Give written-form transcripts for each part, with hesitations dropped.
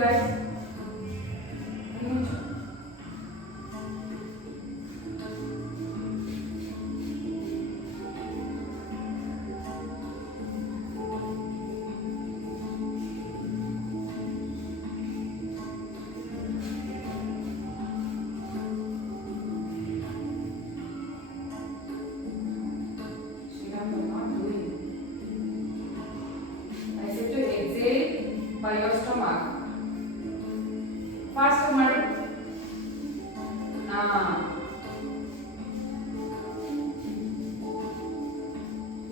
guys. By your stomach. Faster ಮಾಡಿ.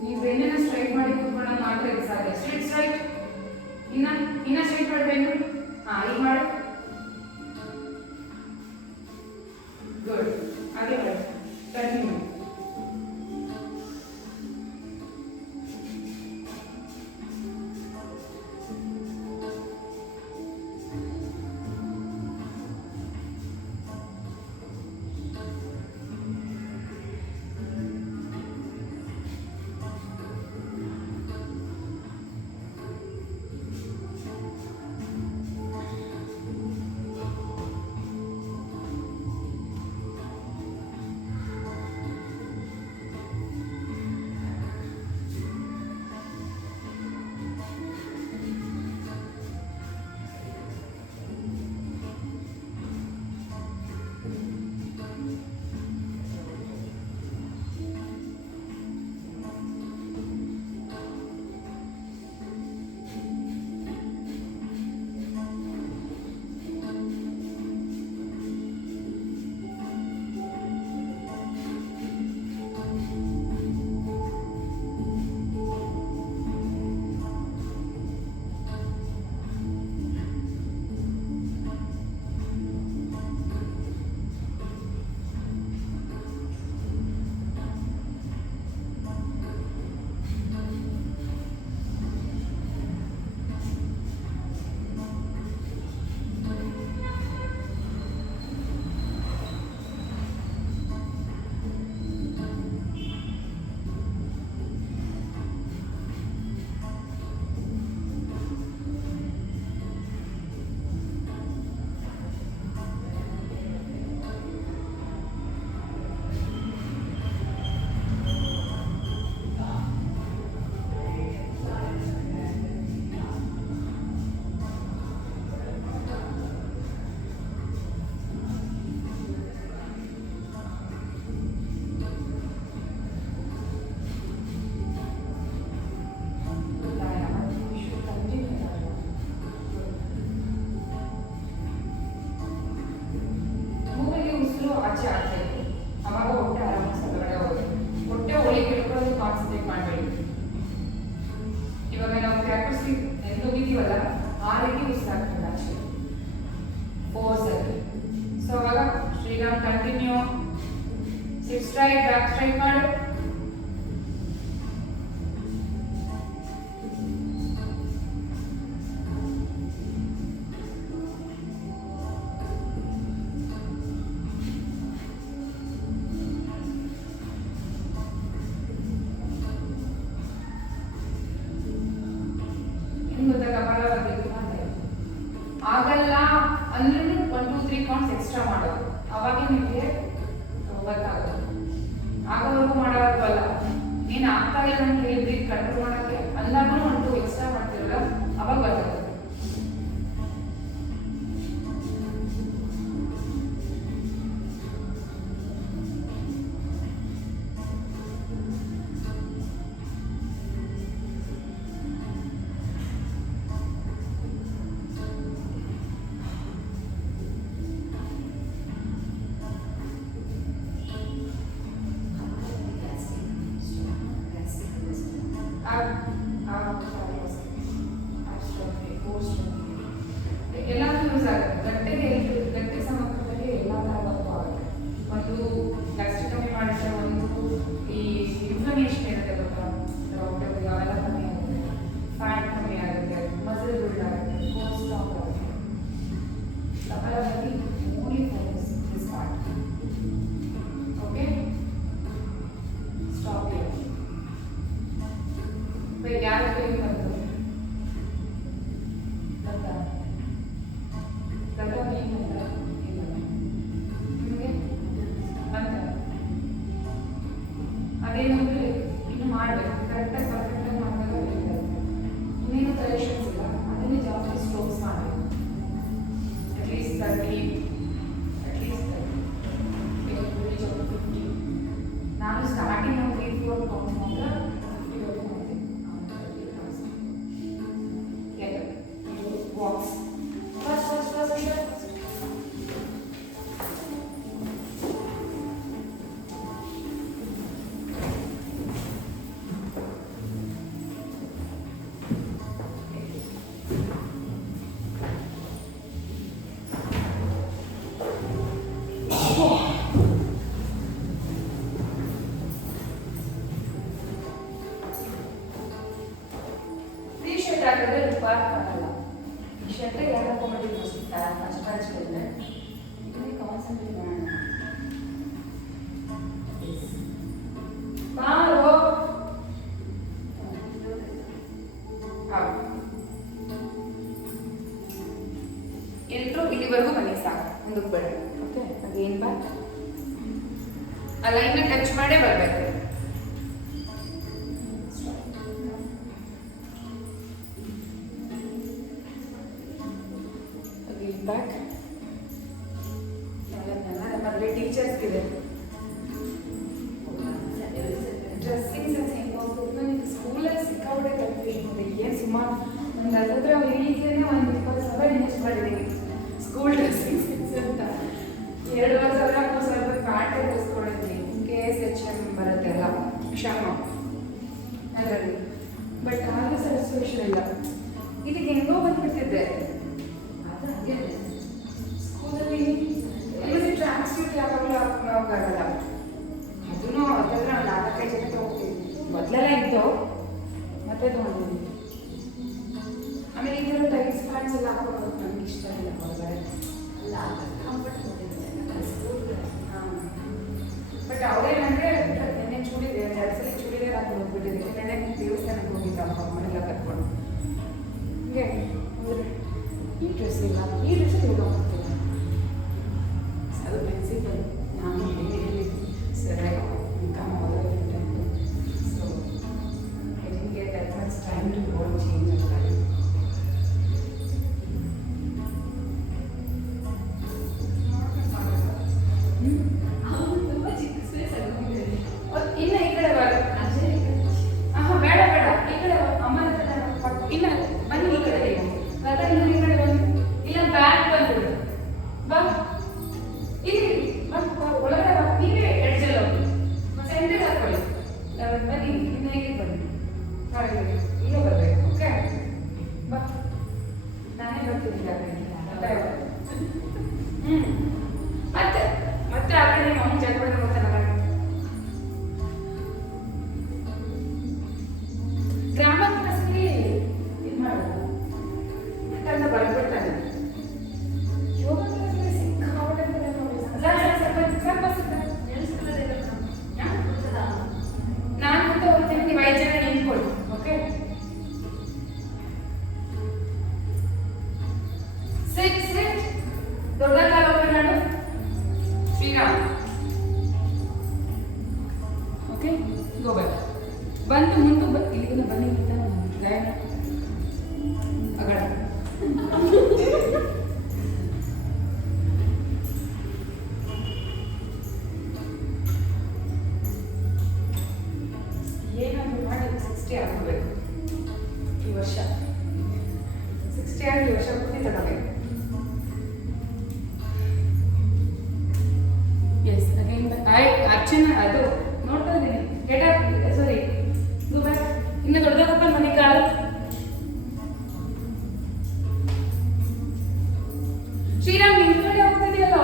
ನೀವು ಬೆನ್ನನ್ನು straight ಮಾಡಿ ಕೂತ್ಕೊಂಡು ಮಾಡಿದ್ರೆ ಸಾಧ್ಯ. ಸ್ಟ್ರೈಟ್ ಇನ್ನ ಸ್ಟ್ರೈಟ್ ಮಾಡಿ ಬೆನ್ನು. ಈಗ ಮಾಡಿ. ಗುಡ್. ಹಾಗೆ ಮಾಡಿ. ಕಂಟಿನ್ಯೂ. ಆಚೆ ಆಗ್ತಾಯಿತ್ತು. ಅವಾಗ ಹೊಟ್ಟೆ ಆರಾಮಾಗಿ ಹೊರಗಡೆ ಹೋಗುತ್ತೆ. ಹೊಟ್ಟೆ ಒಳಗೆ ಇಟ್ಕೊಳ್ಳೋದು ಕಾನ್ಸಂಟ್ರೇಟ್ ಮಾಡಬೇಡಿ. ಇವಾಗ ನಾವು ಪ್ರಾಕ್ಟೀಸ್ ಎಂದೋಗಿದ್ದೀವಲ್ಲ ಆ ರೀತಿ ಉಸಿರಾಗ್ತದೆ ಆಚೆ ಫೋರ್ಸಲ್ಲಿ. ಸೊ ಅವಾಗ ಶ್ರೀರಾಮ್ ಕಂಟಿನ್ಯೂ. ಸಿಟ್ ಸ್ಟ್ರೈಟ್, ಬ್ಯಾಕ್ ಸ್ಟ್ರೈಟ್ ಮಾಡು. ಆಗಲ್ಲ ಅಂದ್ರೆ 1 2 3 ಕೌಂಟ್ಸ್ ಎಕ್ಸ್ಟ್ರಾ ಮಾಡೋದು. ಅವಾಗ ನಿಮಗೆ ಗೊತ್ತಾಗೋದು. ಆಗೋವರೆಗೂ ಮಾಡೋದಲ್ಲ. ನೀನು ಆಗ್ತಾ ಇಲ್ಲ ಅಂತ ಹೇಳಿದ್ರಿ ಕಂಟ್ರೋಲ್ ಮಾಡೋಕ್ಕೆ ಅಂದಾಗ 1 2 ಎಕ್ಸ್ಟ್ರಾ ಮಾಡ್ತಿರಲ್ಲ ಅವಾಗ ಗೊತ್ತಾಗುತ್ತೆ. ಎಲ್ಲಾನು ಯೂಸ್ ಆಗುತ್ತೆ. ಗಟ್ಟಿ ಸಮಗ್ರದಲ್ಲಿ ಎಲ್ಲ ಥರ ವರ್ಕು ಆಗುತ್ತೆ. ಒಂದು ಗ್ಯಾಸ್ಟ್ರಿಕ್ ಕಮ್ಮಿ ಮಾಡುತ್ತೆ, ಒಂದು ಈ ಇನ್ಫ್ಲಮೇಷನ್ ಇರುತ್ತೆ ಗೊತ್ತಾ, ಹೊಟ್ಟೆಗೆ ಅವೆಲ್ಲ ಕಮ್ಮಿ ಆಗುತ್ತೆ, ಫ್ಯಾಟ್ ಕಮ್ಮಿ ಆಗುತ್ತೆ, ಮಸಲ್ ಬಿಲ್ಡ್ ಆಗುತ್ತೆ, ಬೋನ್ ಸ್ಟ್ರಾಂಗ್ ಆಗುತ್ತೆ. ಸಫಲವಾಗಿ only focus this part. Okay, stop here. ಯಾರು ಬಂತು ಅದೇನಂದ್ರೆ ಇನ್ನು ಮಾಡಬೇಕು ಕರೆಕ್ಟಾಗಿ ಪರ್ಫೆಕ್ಟಾಗಿ ಮಾಡಿದಾಗ ಇನ್ನೇನು ಕಲೆಕ್ಷನ್ಸ್ ಇಲ್ಲ, ಅದನ್ನೇ ಜಾಸ್ತಿ ಸ್ಟ್ರೋಕ್ಸ್ ಮಾಡಬೇಕು. ಅಟ್ಲೀಸ್ಟ್ 30 50. ನಾನು ಸ್ಟಾರ್ಟಿಂಗ್ ಒಂದು 3-4 ಕೌಂಟ್ ಮಾತ್ರ 50 ಮಾಡಿದೆ. ಬಾಕ್ಸ್ ಆಗಿದ್ರೆ ಪಾರ್ಕ್ ಆಗಲ್ಲ. ಈ ಶರ್ಟ್ ಯಾರು ಹಾಕೊಂಡ್ಬಿಟ್ಟಿದ್ರು ಮಚ್ಚೆ ಇದನ್ನೇ ಕಾನ್ಸಂಟ್ರೇಟ್ ಮಾಡೋಣ. ಬಾರೋ ಎಲ್ಲರೂ ಇಲ್ಲಿವರೆಗೂ ಬನ್ನಿ ಸಾಕು, ಮುಂದಕ್ಕೆ ಬೇಡ. ಓಕೆ, ಅದೇನು ಬಾ ಆ ಲೈನ್ನ ಟಚ್ ಮಾಡೇ ಬರಬೇಕು. ಬ್ಯಾಕ್ ನಮ್ಮಲ್ಲಿ ಟೀಚರ್ಸ್ ಇದೆ. ಡ್ರೆಸ್ಸಿಂಗ್ ಸೆನ್ಸ್ ಹೆಂಗೆ ಹೋಗ್ಬೋದು ನನಗೆ ಸ್ಕೂಲಲ್ಲಿ ಸಿಕ್ಕಾಬಿಟ್ಟೆ ಕನ್ಫ್ಯೂಷನ್ ಇದೆ. ಏನು ಸುಮಾರು ಒಂದು ಅದಾದ್ರೆ ಅವ್ರು ಈಗಲೇ ಒಂದು 20,000 ಇನ್ವೆಸ್ಟ್ ಮಾಡಿದ್ದೀನಿ ಸ್ಕೂಲ್ ಡ್ರೆಸ್ಸಿಂಗ್ ಸೆನ್ಸ್ ಅಂತ. 2,000-3,000 ಪ್ಯಾಂಟೇ ಡ್ರೆಸ್ಕೊಂಡಿದ್ದೀನಿ. KSHM ಬರುತ್ತೆಲ್ಲ ಕ್ಷಮ ಅದರಲ್ಲಿ. ಬಟ್ ಆಗ ಸ್ಯಾಟಿಸ್ಫ್ಯಾಕ್ಷನ್ ಇಲ್ಲ. ಇದಕ್ಕೆ ಹೆಂಗೋ ಬಂದ್ಬಿಟ್ಟಿದ್ದೆ. ಸ್ಕೂಲಲ್ಲಿ ಎಲ್ಲಿ ಟ್ರ್ಯಾಕ್ ಸೂಟ್ ಯಾವಾಗಲೂ ಹಾಕೋಕ್ಕಾಗಲ್ಲ. ಅದನ್ನು ಅದೆಲ್ಲ 4-5 ಜನ ತೊಗೊಳ್ತಿದ್ವಿ. ಮೊದಲೆಲ್ಲ ಇತ್ತು, ಮತ್ತೆ ತೊಗೊಂಡಿದ್ವಿ. ಆಮೇಲೆ ಈಗಿರೋ ಟೈಟ್ಸ್ ಪ್ಯಾಂಟ್ಸ್ ಎಲ್ಲ ಹಾಕೋದು ನನಗೆ ಇಷ್ಟ ಇಲ್ಲ ಹೊರಗಡೆ. ಅಲ್ಲ ಬಟ್ ಅವರೇನಂದರೆ ನೆನ್ನೆ ಚೂಡಿದೆ 2 ಸಲ ಚೂಡಿದಾರ ಹಾಕೊಂಡು ಹೋಗ್ಬಿಟ್ಟಿದೆ. ನೆನ್ನೆ ದೇವಸ್ಥಾನಕ್ಕೆ ಹೋಗಿದ್ದ ಅಮ್ಮನೆಲ್ಲ ಕರ್ಕೊಂಡು. ಹೀಗೆ ಈ ಡ್ರೆಸ್ ಇಲ್ಲ, ಈ ಡ್ರೆಸ್ ಯೋಗ ಮಾಡ್ತೀನಿ. ಅದು ಪ್ರಿನ್ಸಿಪಲ್ ನಾನು ಹೇಳಿ ಸರಿಯಾಗಿ come so I didn't get that much time to go change ಅಂತ. ತುಂಬ ಚಿಕ್ಕ ಸ್ಪೇಸ್ ಆಗಿದೆ. ಇನ್ನು ಈ ಕಡೆ ಬರ ಬೇಡ ಬೇಡ, ಈ ಕಡೆ ಅಮ್ಮನ ಇಲ್ಲ ಬನ್ನಿ, ಈ ಕಡೆ ಕದ ಇನ್ನು ಈ ಕಡೆ ಬಂದು ಇಲ್ಲ ಬ್ಯಾಗ್ ಬಂದ್ಬಿಡು. ಬಾ ಇಲ್ಲಿ ಒಳಗಡೆ ಬಾ, ನೀವೇ ಎಡ್ಜಲ್ಲಿ ಹೋಗಿ ಸೆಂಟರ್ ಹಾಕೊಳ್ಳಿ. ಬನ್ನಿ, ಇನ್ನು ಹೇಗೆ ಬನ್ನಿ, ಹಾಗೆ ಇಲ್ಲೇ ಬರಬೇಕು. ಓಕೆ ಬಾ, ನಾನೇ ಬರ್ತಿದ್ದೀನಿ. ಮತ್ತೆ ಮತ್ತೆ ಆ ಕಡೆ ನಿಮ್ಮ ಅಮ್ಮ ಜಗಳ ಗೊತ್ತ ನನಗೆ. ಗ್ರಾಮರ್ ಕ್ಲಾಸ್ಗೆ ಇದು ಮಾಡೋದು ಅಂತ ಬರ್ಬಿಡ್ತಾನೆ. ಯೋಗ ಕ್ಲಾಸ್ಗೆ ಸಿಕ್ಕಾಬಿಟ್ಟೆ ನಾನು ಅಂತ ಹೋಗ್ತೀನಿ, ನೀವು 5 ಜನ ನಿಂತ್ಕೊಳ್ಳಿ. ಓಕೆ, ಸಿಟ್ ದೊಡ್ಡ ಕಾಲ ಓಪನ್ ಮಾಡು. Sriram okay, go back. ಬಂದು ಮುಂದೆ ಇಲ್ಲಿಗೆ ಬನ್ನಿ. ಗಾಯನ ಅಗಡ ಏನಾದರೂ ಮಾಡಿ 60 ಆಗಬೇಕು ಈ ವರ್ಷ. 60 ಆಗಿ ಈ ವರ್ಷ ಪೂರ್ತಿ ತಗೋಬೇಕು. ಎಸ್ ಅಗೇನ್ ಅರ್ಚನಾ ಅದು ನೋಡ್ತಾ ಇದ್ದೀನಿ. ಸಾರಿ ಗೋ ಬ್ಯಾಕ್. ಇನ್ನು ದೊಡ್ಡದಾಗಪ್ಪ ಮನೆ ಕಾಲು. ಶ್ರೀರಾಮ್ ನಿನ್ ಕಡೆ ಹೋಗ್ತಿದೆಯಲ್ಲ,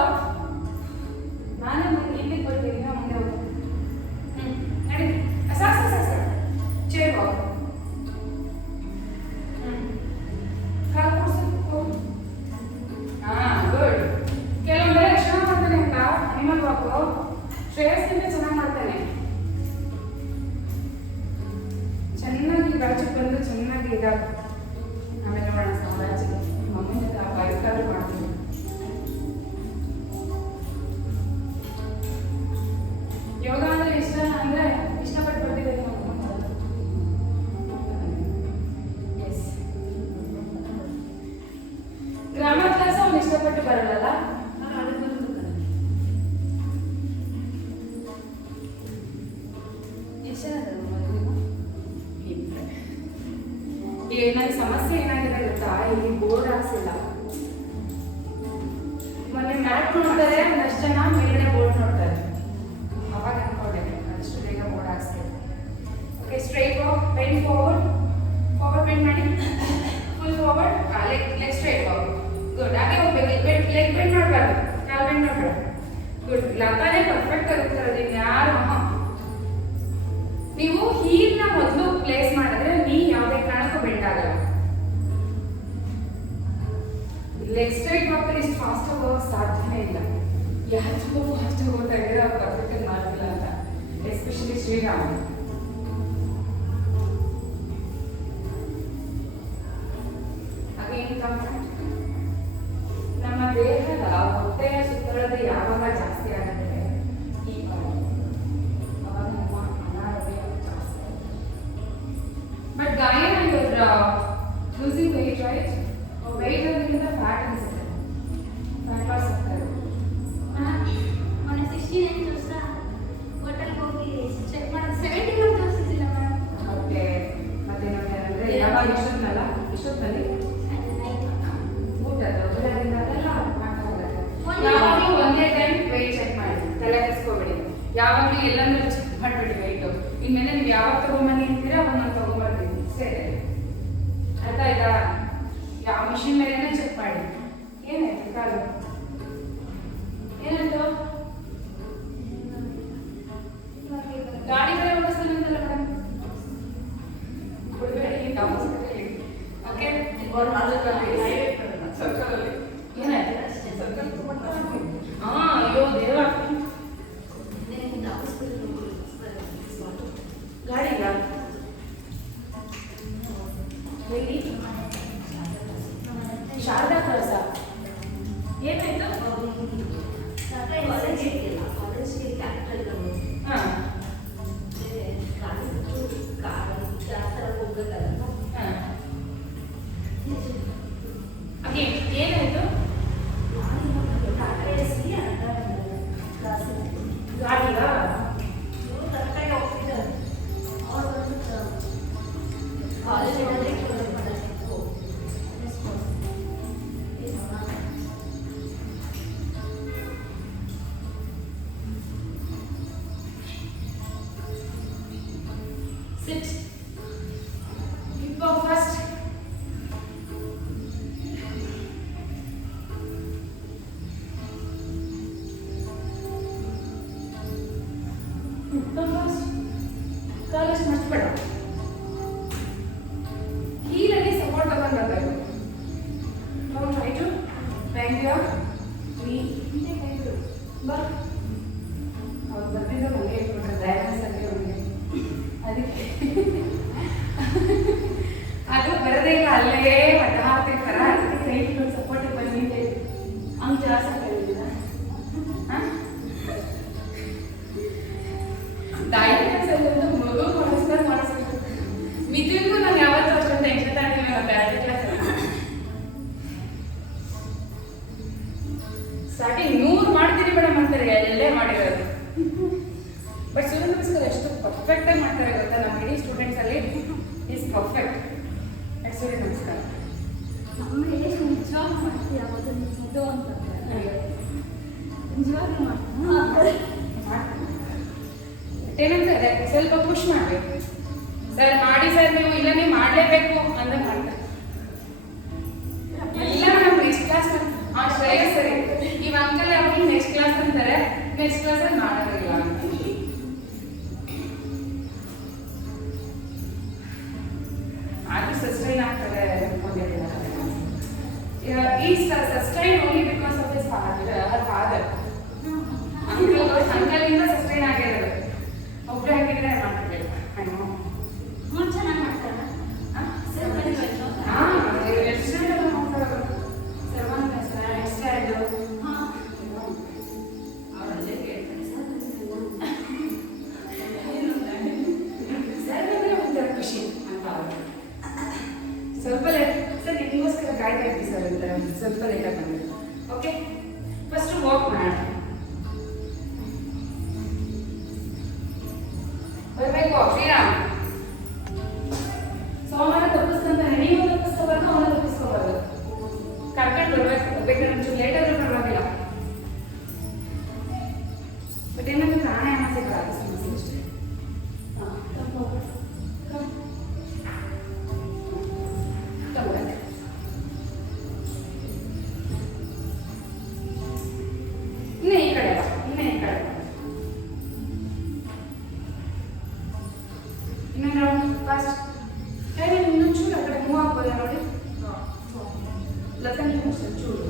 ನಾನೇ ಇಲ್ಲಿಗೆ ಬರ್ತೀನಿ, ಮುಂದೆ ಹೋಗ್ತೀನಿ. ನಡಿ ಸಾಕು ಚೇರ್ ಹೋಗ. ಕಾಲು ಕೂರ್ಸು. ಗುಡ್. ಕೆಲವೊಂದೆಲ್ಲ ಚೆನ್ನಾಗಿ ಮಾಡ್ತಾನೆ ಅಂತ ಅನಿಮಲ್ ವಾಕು ಶ್ರೇಯಸ್ಗಿಂತ ಚೆನ್ನಾಗಿ ಮಾಡ್ತಾನೆ. ಚೆನ್ನಾಗಿ ರಾಜ್ಯಕ್ಕೆ ಬಂದು ಚೆನ್ನಾಗಿ ಇದಾಗ ಆಮೇಲೆ ನೋಡೋಣ ರಾಜ್ಯಕ್ಕೆ ಮಮ್ಮಿ ಜೊತೆ ಬೈಕಾದ್ರೂ ಮಾಡ್ತೀನಿ. ಯೋಗ ಅಂದ್ರೆ ಇಷ್ಟ ಅಂದ್ರೆ ಇಷ್ಟಪಟ್ಟು ನನ್ನ ಸಮಸ್ಯೆ ಏನಾಗಿದೆ ಗೊತ್ತಾ, ಇಲ್ಲಿ ಬೋರ್ಡ್ ಹಾಕ್ಸಿಲ್ಲ. ಮೊನ್ನೆ ಮ್ಯಾಟ್ ನೋಡ್ತಾರೆ, ಒಂದಷ್ಟು ಜನ ಮೇಲ್ಗಡೆ ಬೋರ್ಡ್ ನೋಡ್ತಾರೆ. ಅವಾಗ ಅನ್ಕೊಂಡೆ ಅಷ್ಟು ಬೇಗ ಬೋರ್ಡ್ ಹಾಕ್ಸ್ತಾರೆ. Okay, straight walk, bend forward, forward bend ಮಾಡಿ, full forward, leg straight walk. Good. ಹಾಗೆ ಹೋಗ್ಬೇಕು, ಲೆಗ್ ಬೆಂಡ್ ಮಾಡಬಾರ್ದು, ಕಾಲ್ ಬೆಂಡ್ ಮಾಡಬಾರ್ದು. ಗುಡ್. ಲತಾನೇ ಪರ್ಫೆಕ್ಟ್ ಆಗುತ್ತಿರೋದು. ಇನ್ಯಾರು ನೀವು ಹೀಲ್ನ ಮೊದಲು ಪ್ಲೇಸ್ ಮಾಡಿದ್ರೆ ನೀ ಯಾವುದೇ ಕಾರಣಕ್ಕೂ ಬೆಂಡ್ ಆಗಲ್ಲ. ಲೆಗ್ ಸ್ಟ್ರೈಟ್ ವಾಕಲ್ಲಿ ಇಷ್ಟು ಫಾಸ್ಟ್ ಹೋಗೋಕೆ ಸಾಧ್ಯನೇ ಇಲ್ಲ. ಯಾರು ಫಾಸ್ಟ್ ಹೋಗ್ತಾ ಇದ್ರೆ ಅವ್ರು ಪರ್ಫೆಕ್ಟ್ ಮಾಡ್ತಿಲ್ಲ ಅಂತ, ಎಸ್ಪೆಷಲಿ ಶ್ರೀರಾಮ್. Again comfort. ನಮ್ಮ ದೇಹದ ಹೊಟ್ಟೆಯ ಸುತ್ತಳತೆ ಯಾವಾಗ ಜಾಸ್ತಿ ಆಗುತ್ತೆ, ಈ ಅವಾಗ ನಮ್ಮ ಅನಾರೋಗ್ಯ ಜಾಸ್ತಿ ಆಗುತ್ತೆ. ಬಟ್ ಗಾಯನ ಲೂಸಿಂಗ್ ವೆಯ್ಟ್, ರೈಟ್? ವೆಯ್ಟ್ ಅದರಿಂದ ಫ್ಯಾಟ್ ಅನಿಸುತ್ತೆ, ಫ್ಯಾಟ್ ಲಾಸ್ ಆಗ್ತಾರೆ. ಮೊನ್ನೆ 69 ವರ್ಷ ಹೋಟೆಲ್ಗೆ ಹೋಗಿ ಚೆಕ್ ಮಾಡಿ 70 ತೋರಿಸಿಲ್ಲ ಮೇಡಮ್. ಮತ್ತೆ ಮತ್ತೇನಂದ್ರೆ ಯಾವಾಗ ಇಷ್ಟೊತ್ತಲ್ಲಿ ಊಟದ ಅದರಿಂದ ಅದೆಲ್ಲ ಯಾವಾಗಲೂ ಒಂದೇ ಟೈಮ್ ವೆಯ್ಟ್ ಚೆಕ್ ಮಾಡಿ, ತಲೆ ಕೆಡಿಸ್ಕೋಬೇಡಿ. ಯಾವಾಗಲೂ ಎಲ್ಲಂದ್ರೂ ಚೆಕ್ ಮಾಡಬೇಡಿ ವೆಯ್ಟು. ಇನ್ಮೇಲೆ ನೀವು ಯಾವಾಗ ತಗೊಂಬಂದು ನಿಂತೀರಾ ಒಂದೊಂದು ತಗೊಂಬರ್ತೀನಿ, ಸರಿ? ಅರ್ಥ ಆಯ್ತಾ? ಯಾವ ಮಿಷಿನ್ ಮೇಲೆನೇ ಚೆಕ್ ಮಾಡಿ. ಏನಾಯ್ತು ಕಾಲು? ಏನಾಯ್ತು? ಗಾಡಿ ಕಡೆ ಓಡಿಸ್ತಾನಂತಲ್ಲ ಮೇಡಮ್, ಕೊಡಬೇಡಿ. ಓಕೆ, ಏನಾಯ್ತು? ಅಯ್ಯೋ ದೇವ, ಗಾಡಿಗ ಎಲ್ಲಿ? ಶಾರದಾ ಕ್ರಾಸ. ಏನಾಯ್ತು? ಹಾಂ ಅದೇ ಏನಾಯ್ತು? ಗಾಡಿಗ sit. Hip up first. Hip up first. ಕಾಲಷ್ಟು ಮರ್ಚ್ಬೇಡ. ಹೀಲಲ್ಲಿ ಸಪೋರ್ಟ್ ತಗೊಂಡು ಬರಬೇಕು. Don't try to bang your knee. ಬಾ. ಅವ್ರು ಬರ್ತಿದ್ದ ಮನೆ ಇಟ್ಬಿಟ್ರೆ ಬ್ಯಾಲೆನ್ಸ್ ಆಗಿ ಹೋಗಿ ಅದಕ್ಕೆ ಅದು ಬರದೇ ಇಲ್ಲ, ಅಲ್ಲೇ ಮಠ ಹಾಕ್ತಿರ್ತಾರ. ಅದಕ್ಕೆ ಕೈ ಸಪೋರ್ಟಿಗೆ ಬಂದಿದೆ ಹಂಗೆ ಜಾಸ್ತಿ ಕಲಿಲ್ಲ. ಡೈರೆಕ್ಟ್ ಅಲ್ಲೊಂದು ಮಗು ಮಾಡಿಸ್ಬೇಕು. ಮಿಥುನ್ಗೂ ನಾನು ಯಾವತ್ತೂ ಅಷ್ಟೊಂದು ಟೆನ್ಷನ್ ತಗೊಂಡಿಲ್ಲ ಬ್ಯಾಟಿ ಕ್ಲಾಸ್. ಸ್ಟಾರ್ಟಿಂಗ್ 100 ಮಾಡ್ತೀನಿ ಮೇಡಮ್ ಅಂತಾರೆ, ಎಲ್ಲೇ ಮಾಡಿರೋದು. ಬಟ್ ಸೂರ್ಯ ನಮಸ್ಕಾರ ಎಷ್ಟು ಪರ್ಫೆಕ್ಟ್ ಆಗಿ ಮಾಡ್ತಾರೆ ಗೊತ್ತಾ, ನಮ್ಮ ಇಡೀ ಸ್ಟೂಡೆಂಟ್ಸ್ ಅಲ್ಲಿ ಈಸ್ ಪರ್ಫೆಕ್ಟ್ ಅಟ್ ಸೂರ್ಯ ನಮಸ್ಕಾರ. ನಮ್ಮ ನಿಜವಾಗ್ಲೂ ಮಾಡ್ತೀರಾ ಅದು ಅಂತ ನಿಜವಾಗ್ಲೂ ಮಾಡ್ತೀನಿ. ಏನಂತಾರೆ ಸ್ವಲ್ಪ ಪುಷ್ ಮಾಡಬೇಕು. ಸರ್ ಮಾಡಿ ಸರ್, ನೀವು ಇಲ್ಲ ನೀವು ಮಾಡಲೇಬೇಕು ಅಂತ ಮಾಡ್ತಾರೆ. ಇಲ್ಲ ನಾವು ನೆಕ್ಸ್ಟ್ ಕ್ಲಾಸ್ ಶ್ರೇಯಸ್ ಸರಿ ಇವ್ ಅಂಕಲ್ ಯಾವಾಗ ನೆಕ್ಸ್ಟ್ ಕ್ಲಾಸ್ ಅಂತಾರೆ, ನೆಕ್ಸ್ಟ್ ಕ್ಲಾಸಲ್ಲಿ ಮಾಡೋದಿಲ್ಲ ಅಂತ. ಅದು ಸಸ್ಟೈನ್ ಆಗ್ತದೆ ಅನ್ಕೊಂಡಿದ್ದೀನಿ. ಈ sustain only because of his father. ಅಂಕಲಿಂದ ಸಸ್ಟೈನ್ ಆಗಿರೋದು. ಒಬ್ಬರೇ ಹಾಕಿದ್ರೆ ಮಾಡ್ತಿರ್ಲಿಲ್ಲ. ಚೆನ್ನಾಗಿ ಮಾಡ್ತಾರ. ಸ್ವಲ್ಪ ಲೇಟ್ ಸರ್, ನಿಮಗೋಸ್ಕರ ಕಾಯ್ತಾ ಇದ್ವಿ ಸರ್ ಅಂತ ಸ್ವಲ್ಪ ಲೇಟಾಗಿ ಬಂದಿದೆ. ಓಕೆ, ಫಸ್ಟ್ ವಾಕ್ ಮಾಡೋಣ. ಬರಬೇಕು ಶ್ರೀರಾಮ್ ಸೋಮನ ತಪ್ಪಿಸ್ತಂತಾನೆ, ನೀವು ತಪ್ಪಿಸ್ಕೋಬಾರ್ದು, ಅವನ ತಪ್ಪಿಸ್ಕೋಬಾರ್ದು. ಕರ್ಕೊಂಡು ಬರ್ಬೇಕು, ಬೇಕಾದ್ರೆ ಒಂಚೂರು ಲೇಟ್ ಆದ್ರೂ ಪರವಾಗಿಲ್ಲ. ಬಟ್ ಏನಂದ್ರೆ ಪ್ರಾಣಾಯಾಮ ಸಿಕ್ಕಾಗ ಸಮಸ್ಯೆ ಅಷ್ಟೇ. ಹಾಂ ತಗೋಬೇಕು. ಇನ್ನೇ ಈ ಕಡೆ ಬಾ, ಇನ್ನೇ ಈ ಕಡೆ ಬಾ. ಇನ್ನೊಂದು ರೌಂಡ್ ಫಾಸ್ಟ್. ಟೈಮ್ ಇನ್ನೊಂದು ಚೂರು ಆ ಕಡೆ ಮೂವ್ ಆಗ್ಬೋದಾ ನೋಡಿ. ಲತನ್ ಚೂರು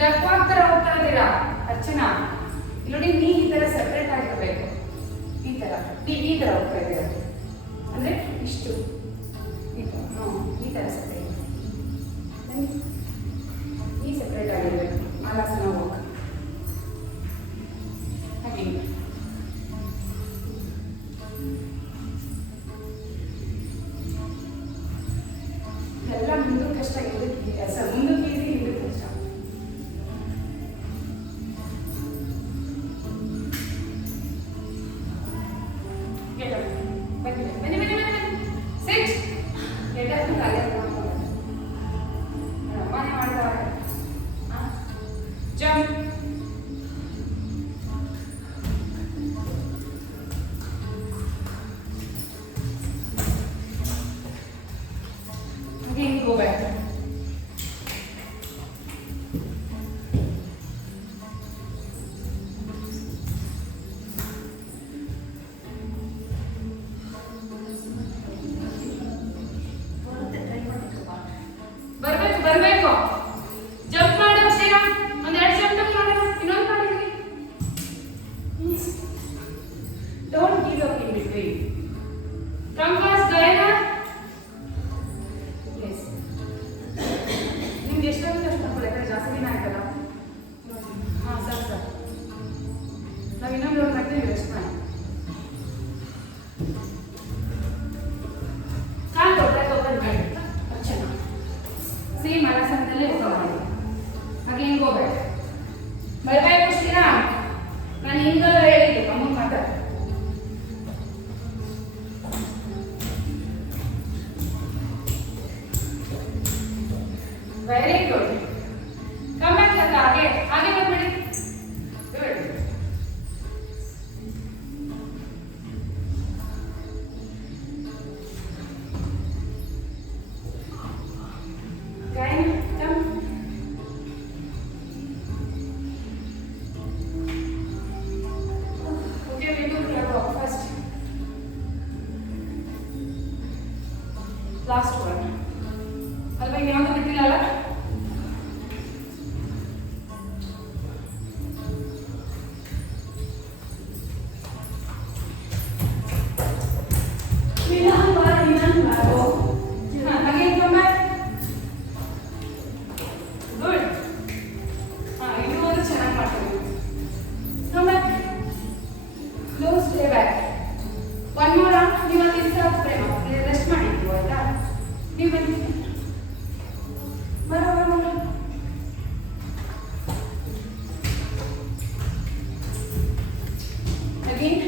ಡಕ್ವಾಗ್ತಾರ ಹೋಗ್ತಾ ಇದ್ದೀರಾ ಅರ್ಚನಾ. ನೋಡಿ ನೀ ಈ ತರ ಸೆಪರೇಟ್ ಆಗಿರ್ಬೇಕು. ಈ ತರ ಈ ತರ ಹೋಗ್ತಾ ಇದ್ದೀರಾ ಅಂದ್ರೆ ಇಷ್ಟು ಈ ತರ ಸೆಪರೇಟ್, ಈ ಸೆಪರೇಟ್ ಆಗಿರ್ಬೇಕು. ಆಲಾಸನ ಹೋಗ ಹಾಗೆ ಎಲ್ಲ ಮುಂದಕ್ಕೆ ಕಷ್ಟ, ಹಿಂದಕ್ಕೆ ಕೆಲಸ, ಮುಂದಕ್ಕೆ ಈಸಿ, ಹಿಂದಕ್ಕೆ ಕಷ್ಟ. ಬನ್ನಿ ಬನ್ನಿ ಬನ್ನಿ ಬನ್ನಿ ಸಿಟ್. ಎಡಕ್ಕೂ ಕಾಲೇ ಅಮ್ಮನೇ ಮಾಡ್ತಾವೆ. ಜಂಪ್. Again, go back. ಬರ್ಬೇಕು ಜಂಪ್ ಮಾಡು ಶ್ರೀರಾಮ್. ಒಂದ್ 2 ಜಂಪ್ ಮಾಡೋಣ, ಇನ್ನೊಂದು ಮಾಡಿದ್ವಿ. Don't give up in between. Come fast ಗಯನಾ. ಎಸ್ ನಿಮ್ಗೆ ಎಷ್ಟಾಗುತ್ತೆ ಅಷ್ಟು ಮಾಡ್ಕೊಳ್ಳಿ, ಯಾಕಂದ್ರೆ ಜಾಸ್ತಿ ದಿನ ಆಯ್ತಲ್ಲ. ಹಾಂ ಸರ್ ಸರ್ ನಾವು ಇನ್ನೊಂದು ರೌಂಡ್ ಮಾಡ್ತೀವಿ, ರೆಸ್ಟ್ ಮಾಡಿ. ಕಾಲು ತೊಗೊಳ್ಳಿ ಮಾಡಿ ಚೆನ್ನಾಗಿ ಸೇಮ್ ಆಸನದಲ್ಲೇ ಊಟ ಮಾಡಿ. ಹಾಗೆ ಹಿಂಗೆ ಹೋಗ್ಬೇಕು. ಬರ್ಬೇಕು ಶ್ರೀರಾಮ್. ನಾನು ಹಿಂಗೆಲ್ಲ ಹೇಳಿದ್ದು ಅಮ್ಮ ಮಾತಾಡ. Very good. ಕಮ್ ಬ್ಯಾಕ್ ಅಂತ ಹಾಗೆ ಹಾಗೆ ಬಂದ್ಬಿಡಿ. Good. Gain, come. Okay, we do the walk first. Last one. ಅಲ್ವಾ ಯಾವುದು ಬಿಟ್ಟಿಲ್ಲ ಅಲ್ಲ. ಹಾಗೆ come back. Good. ಇನ್ನೂ ಒಂದು ಚೆನ್ನಾಗಿ ಮಾಡ್ತೀವಿ. Come back. Slow stay back. One more round. ನೀವು ಅದು ಇಷ್ಟ ಪ್ರೇಮ ರೆಸ್ಟ್ ಮಾಡಿದ್ದೀವಿ ಆಯ್ತಾ. ನೀವು ಬನ್ನಿ ಬರೋ ಬರೋ. Again.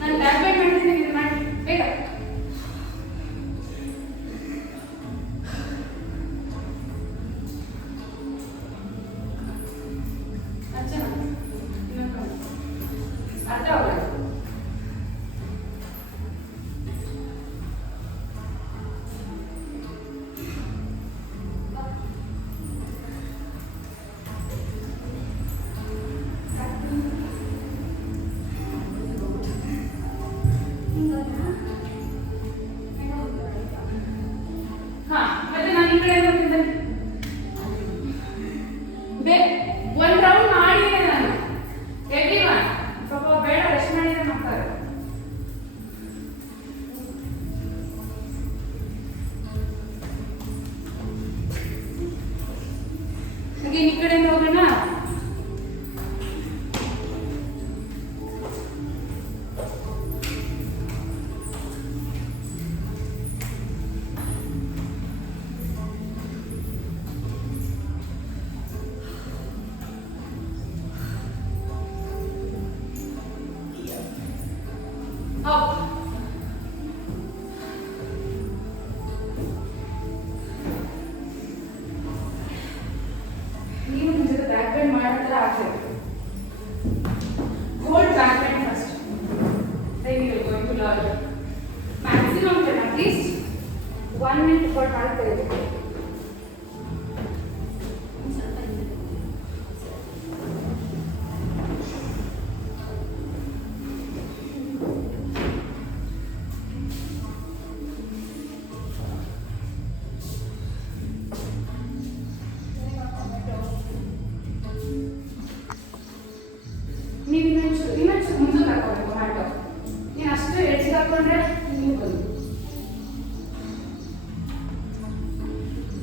ನಾನು ಬ್ಯಾಕ್ ಬೈಟ್ ಮಾಡ್ತೀನಿ, ಮಾಡಿ ಬೇಗ. ಅರ್ಥ ಆಗಲ್ಲ. ಮತ್ತೆ ನಾನು ಈ ಕಡೆ ಬರ್ತಿದ್ದೆ. ಒಂದು ರೌಂಡ್ ಮಾಡಿದೆ ನಾನು. 81 ಸ್ವಲ್ಪ ಬೇಡ ರೆಸ್ಟ್ ಅಪ್. ನೀವು ನಿಮ್ಮ ಜೊತೆ ಬ್ಯಾಕ್ ಬೆಂಡ್ ಮಾಡೋ ಆಗ್ತದೆ. Hold back bend first. Then we are going to learn. Maximum 10, at least 1 minute for ಮಾಡ್ತಾ ಇದ್ದೀವಿ. ನೀವು ಇನ್ನೊಂಚು ಮುಂದೆ ಹಾಕೋಬೇಕು ಮ್ಯಾಟು. ನೀನು ಅಷ್ಟು ಎಡ್ಜಿಗೆ ಹಾಕೊಂಡ್ರೆ ನೀವು ಬಂದು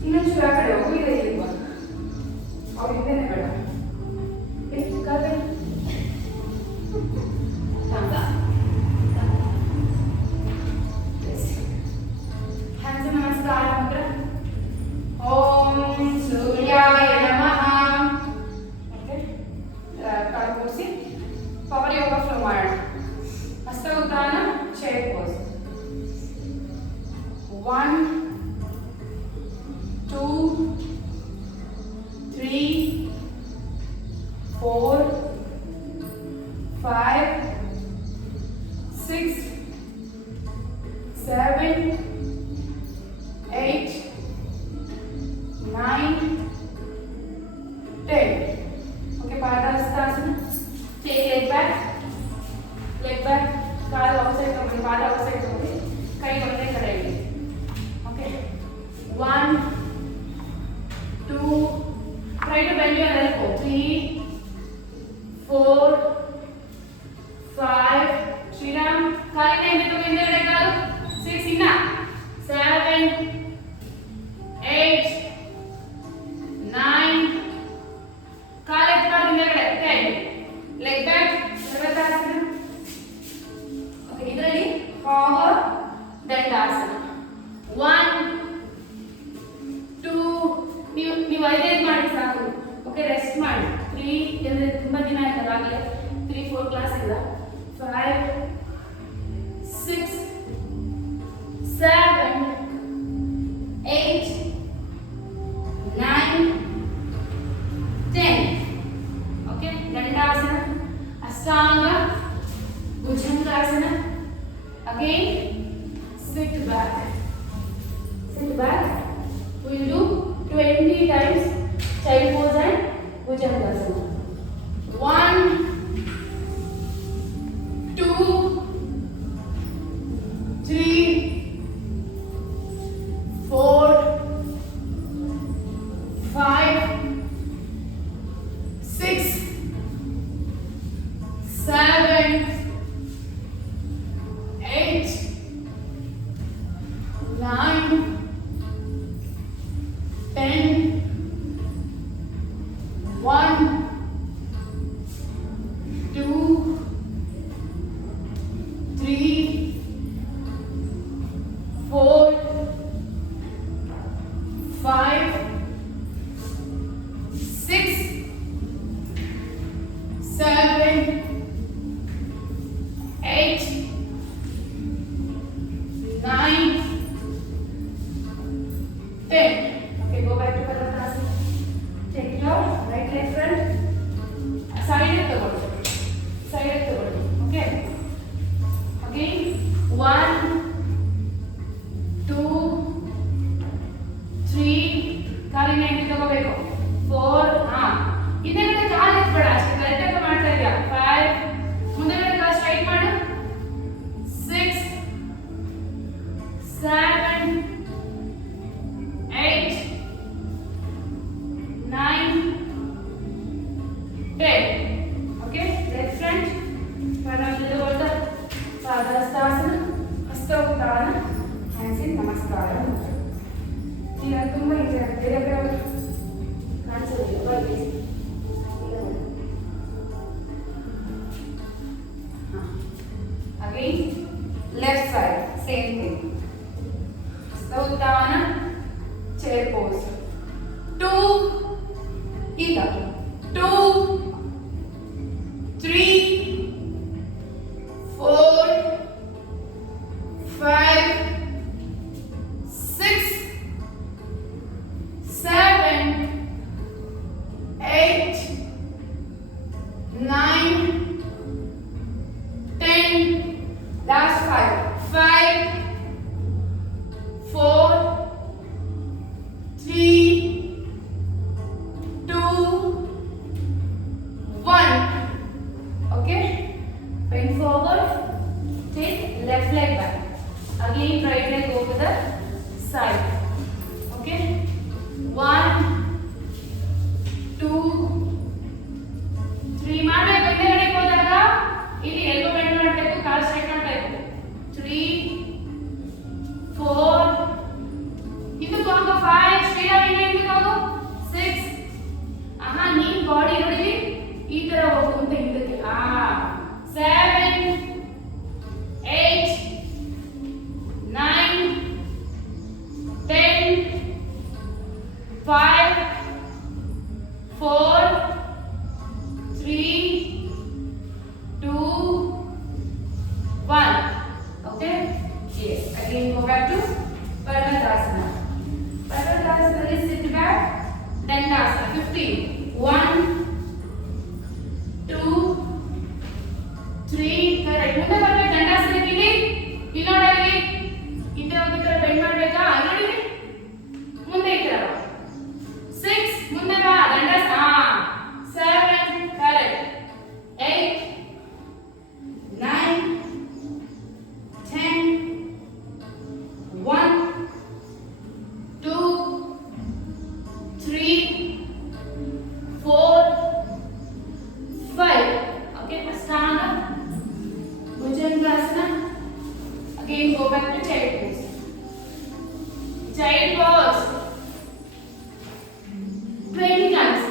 ಇನ್ನೊಂಚು ಆ ಕಡೆ ಹೋಗು. ಇದೆ ಇಲ್ವಾ ಅವ್ರು ಹಿಂದೆನೇ ಬೇಡ. ಎಷ್ಟು ಕಾಲೇ ಹ್ಯಾಂಡ್ಸ್ ನಮಸ್ಕಾರ ಮಾತ್ರ. ಓಂ ಸೂರ್ಯಾಯ ನಮಃ. ಕಾಲು ಕೂರಿಸಿ ಪವರ್ ಯೋಗ ಫ್ಲೋ ಮಾಡೋಣ. ಹಸ್ತ ಉತ್ಥಾನ, chair pose. 1 2 3 4 5 6 7 8 9 10. Okay, Padahastasana. Take leg back. ಕಾಲು ಔಟ್ಸೈಡ್ ತಗೊಳ್ಳಿ, ಪಾದ ಔಟ್ಸೈಡ್ ತಗೊಳ್ಳಿ, ಕೈ ಒಂದೇ ಕಡೆ ಇಡಿ. ಓಕೆ, 1 2 try to bend your elbow. 3 4 5 Shriram ಕಾಲಿನ ಹಿಂದೆಗಡೆ ಕಾಲು. 6 ಇನ್ನ 7 8 9 ಕಾಲು ಎತ್ತಿ ಹಿಂದೆಗಡೆ 10. Leg back Sarvatasana. ಓಕೆ, ಇದರಲ್ಲಿ ಫಾರ್ವರ್ಡ್ ದಂಡಾಸನ. 1 2 ನೀವು 5 ಮಾಡಿ ಸಾಕು. ಓಕೆ, ರೆಸ್ಟ್ ಮಾಡಿ. 3 ಅಂದ್ರೆ ತುಂಬಾ ದಿನ ಆಯ್ತಲ್ಲ ಆಗಲೇ 3 4 ಕ್ಲಾಸ್ ಇಲ್ಲ. 5 6 7 8 9 10. Okay, dandasana, Ashtanga bhujangasana. Again, sit back. We will do 20 times child pose and bhujangasana. 1 2 3 4 5 6 7 8 9 10 1 2 3 4 5 6 7 8 9 10. Okay, go back to Kalatasi. Take your right leg front. Side it toward. Okay. Again, 1 2 3 ಕಾಲಿನ ಹಿಂದೆ ತಗೋಬೇಕು. 4 ಹಿಂದೆಗಡೆ ಕಾಲು ಎತ್ಬೇಡ, ಅಷ್ಟೇ ಕರೆಕ್ಟ್ ಆಗಿ ಮಾಡ್ತಾ ಇದೆಯಾ. 5 ಮುಂದೆಗಡೆ ಕಾಲು ಸ್ಟ್ರೈಟ್ ಮಾಡು. 6 7 8 9 10. Okay, left front. Pranamilivada Padhastasana, Hasta Uttana, hands in Namaskara. Here ತುಂಬಾ ಇದೆ. ಬೇರೆ ಬೇರೆ ಕಾಣಿಸೋದಿಲ್ಲ ಬನ್ನಿ. Again, left side, same thing. Hasta Uttana, chair pose. 2 ಈಗ 2 3 4 bend forward, take left leg back. Again, right leg go to the side. Okay? 1, 2, 3. ಮಾಡಬೇಕು ಹಿಂದೆಗಡೆಗೆ ಹೋದಾಗ ಇಲ್ಲಿ ಎಲ್ಬೋ ಬೆಂಡ್ ಮಾಡಬೇಕು, ಕಾಲು ಸ್ಟ್ರೈಟ್ ಮಾಡಬೇಕು. 3, 4, ಹಿಂದಕ್ಕೆ ಹೋಗು. 5, ಸ್ಟ್ರೈಟ್ ಆಗಿ ಹಿಂದಕ್ಕೆ ಹೋಗು. 6, ನೀನ್ ಬಾಡಿ ನೋಡಿ ಈ ತರ ಹೋಗು ಅಂತ ಹಿಂದಕ್ಕೆ. 7, 8, 9, 10, 5, 4, 3, 2, 1. Okay? Yes. Again go back to Parvatasana. Parvatasana is sit back. Dandasana. 15. 1, 2, 3. Correct. ಮುಂದೆ ಬರ್ಬೇಕು ದಂಡಾಸನಕ್ಕೆ. ಇಲ್ಲಿ ನೋಡಿ, ಈ ತರ ಬೆಂಡ್ ಮಾಡ್ಬೇಕಾ? ನೋಡಿ ಮುಂದೆ ಈ ತರ. 6 ಮುಂದೆ ಬಾ dandasana. 7 correct. 8, 9, 10, 1, 2, 3, 4, 5. Okay, Ashtanga, Bhujangasana. Again, go back to child pose. Child pose. 20 times.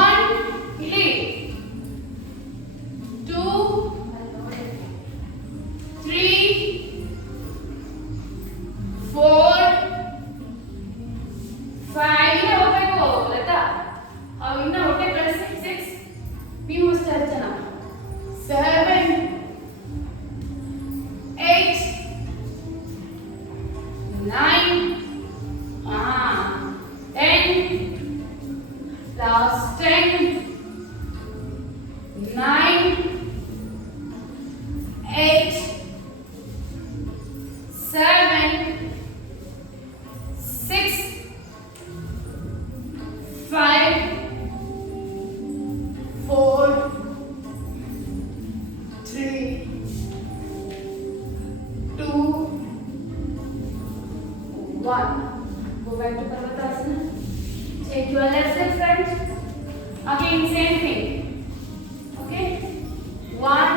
1, 2, 3, 4, 5. ಇನ್ನ ಹೋಗ್ಬೇಕು ಲತಾ. ಇನ್ನ ಹೊಟ್ಟೆ ಕಳಿಸಿ. 6. ನೀವು ಅಷ್ಟೇ Archana. 7, 8, 9, 10. Last 10, 9, 8, 7, 6, 5, 4, 3, 2, 1. Go back to Parvatasana. Take your left leg front. Again, same thing. Okay? 1,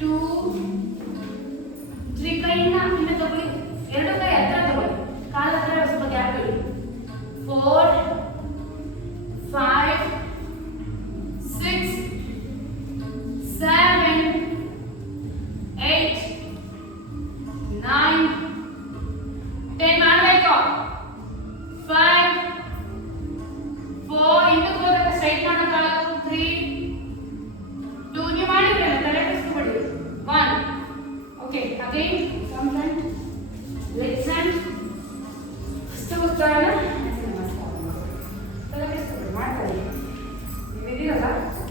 2, 3. ಕೈಯಿಂದ ಹಿಂದೆ ತಗೊಳ್ಳಿ. 2 ಕೈ ಹತ್ರ ತಗೊಳ್ಳಿ. ಕಾಲ ಹತ್ರ ಸ್ವಲ್ಪ ಗ್ಯಾಪ್ ಇಡಿ. 4, 5, 6, 7, 8, 9, 10. ಮಾಡಬೇಕು. 5, 4. ಹಿಂದಕ್ಕೆ ಹೋದಾಗ ಸ್ಟ್ರೈಟ್ ಮಾಡೋಕ್ಕಾಗಲ್ಲ. 3, 2. ನೀವು ಮಾಡಿದ್ರೆ ತಲೆ ಕೆಡಿಸ್ಕೊಬೇಡಿ. 1. Okay, again, from front, leg front. First ಉತ್ತರ ತಲೆ ಕೆಡಿಸ್ಕೊಬೇಡಿ, ಮಾಡ್ಕೊಳ್ಳಿ. ನೀವು ಇದೀರಲ್ಲ,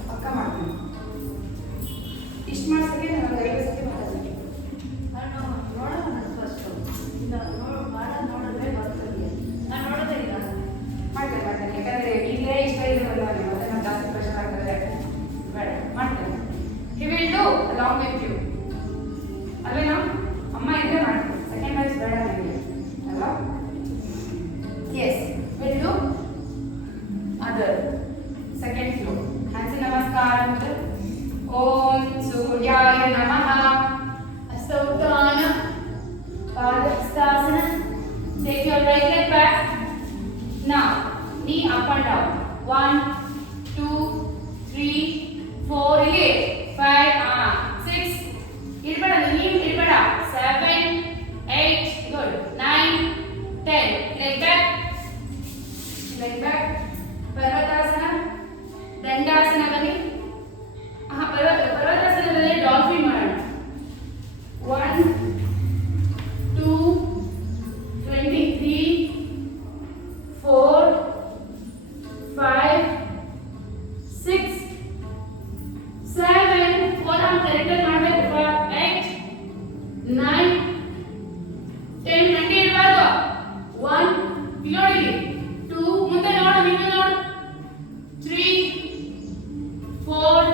ಪಕ್ಕ ಮಾಡ್ತೀನಿ. ಇಷ್ಟು ಮಾಡ್ಸಕ್ಕೆ ನನಗೆ 5 ಸತಿ ಮಾಡೋದಕ್ಕೆ. ನೋಡೋಣ ಫಸ್ಟ್. ನೋಡಿದ್ರೆ ಬರ್ತದೆ. ನಾನು ನೋಡೋದೇ ಇಲ್ಲ. ಮಾಡ್ತೇನೆ. ಯಾಕಂದ್ರೆ ಈಗಲೇ ಇಷ್ಟ ಇರೋಲ್ಲ ನೀವು, ಮತ್ತೆ ನಾನು ಜಾಸ್ತಿ ಪ್ರೆಷರ್ ಆಗ್ತದೆ. ಬೇಡ, ಮಾಡ್ತೇನೆ. He will do along with you. ಅಲ್ವೇನಾ? ಅಮ್ಮ ಇದ್ರೆ ಮಾಡ್ತೀನಿ. ಸೆಕೆಂಡ್ ಬ್ಯಾಚ್ ಬೇಡ ನನಗೆ ಅಲ್ವಾ? Yes, will do other second floor. Hands namaskar. Om Suryaya Namaha. Astauttana Padahastasana. Take your right leg back. Now, knee up and down. 1, 2, 3, 4, 5, 6. ಇರ್ಬೇಡ, ನೀವು ಇರ್ಬೇಡ. 7, 8, good. 9, 10. Leg back. Leg back. Parvatasana. Dandasana ಬನ್ನಿ. ಪರ್ವತಾಸನದಲ್ಲಿ dolphin ಮಾಡೋಣ. 1, 2, 23, 4, 5, 6, 7. 4 ಅಂತ ಕರೆಕ್ಟಾಗಿ ಮಾಡಬೇಕು. 8, 9, 10. 20 ಇರಬಾರ್ದು. 1 ನೋಡಿ. 2 ಮುಂದೆ ನೋಡು, ನೀವು ನೋಡು. 3, 4,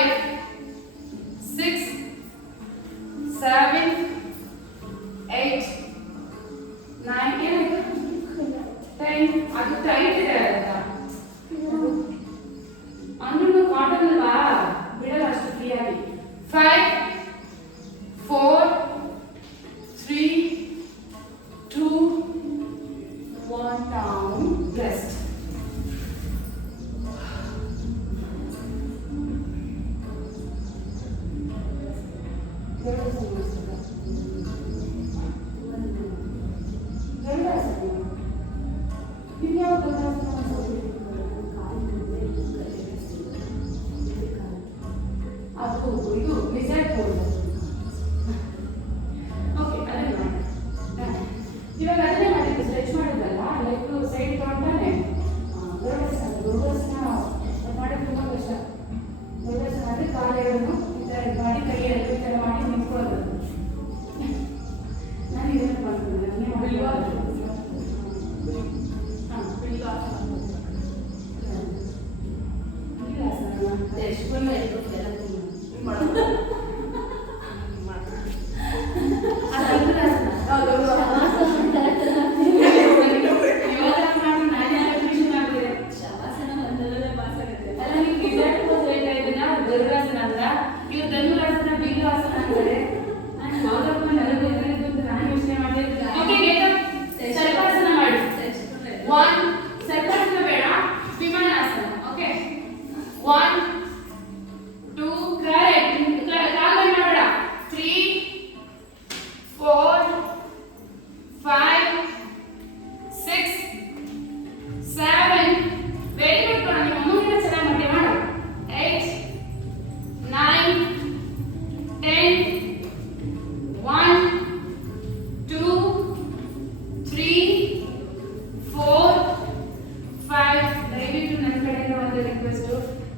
5, 6, 7, 8, 9, ಏನಾಯ್ತು 10. ಅದು ಟೈಟ್ ಇದೆ ಆಯ್ತಾ ಅಂದ್ರೂ ಕಾಟನ್ ಅಲ್ವಾ ಬಿಡಲ್ಲ ಅಷ್ಟು ಫ್ರೀಯಾಗಿ. 5, 4, 3, 2, 1 down, rest. ಅದು ಇದು ಲಿಸರ್ಟ್ ಹೋಲ್ಡ್. ಓಕೆ ಅದನ್ನ ಮಾಡಿ. ಇವಾಗ ಅದನ್ನೇ ಮಾಡಿದ್ದು ಸ್ಟ್ರೆಚ್ ಮಾಡಿದ್ರಲ್ಲ ಲೈಕ್ ಸೈಡ್ ತೊಗೊಂಡ್ರೆ ಗರುಡಾಸನ ಮಾಡೋದು ತುಂಬ ಕಷ್ಟ. ಗರುಡಾಸನ ಅಂದರೆ ಕಾಲೆರಡನ್ನು ಈ ಥರ ಮಾಡಿ ಕೈ ಎರಡು ಈ ಥರ ಮಾಡಿ ನಿಂತ್ಕೊಳ್ಳೋದು. ನಾನು ಇದನ್ನು ಮಾಡ್ತೀನಿ ನನಗೆ ಮಾಡಿಲ್ವಾ. ಹಾಂ ಬಿಲ್ವಾಸನ ಎಷ್ಟು ಎಲ್ಲ ಮಾಡೋದು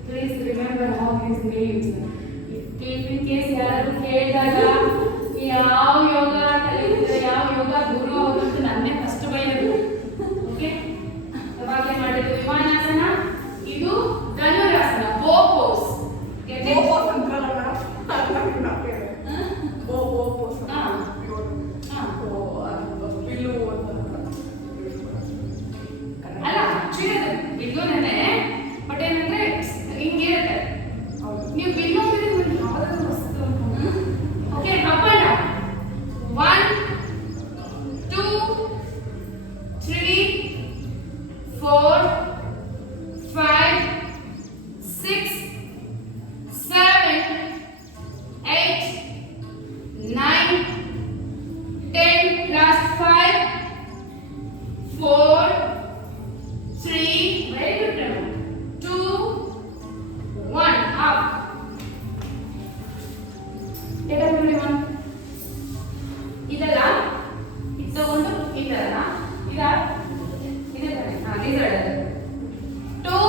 please remember all these names. In case ಯಾರು ಕೇಳಿದಾಗ ಯಾವ ಯೋಗ ಕಲಿತಿದ್ರೆ ಯಾವ ಯೋಗ ಗುರು ಅವರು ಅಂತ ನನ್ನೇ ಫಸ್ಟ್ ಬೈಯೋದು. ಓಕೆ ಯಾವಾಗಲೇ ಮಾಡಿದ್ದು ವಿಮಾನಾಸನ, ಇದು ಧನುರಾಸನ ಬೋ ಪೋಸ್. ಅಲ್ಲ ಆಕ್ಚುಲಿ ಅದು ಬಿಲ್ಲುನೇ, ಬಟ್ ಏನಂದ್ರೆ ಹಿಂಗಿರುತ್ತೆ. ನೀವು ಬಿಲ್ಲು ಯಾವ್ದಾದ್ರು ವಸ್ತು. Okay up and down. 1, 2, 3, 4, 5, 6, 7, 8, 9, 10. Last 5, 4, 3, very good, 2, 1, up. Take up everyone. ಇದಲ್ಲ ಇದು ತಗೊಂಡು ಇದಲ್ಲ ಇದೆ ತಾನೆ. ಹಾಂ ಲಿಸರ್ಡ್ 2,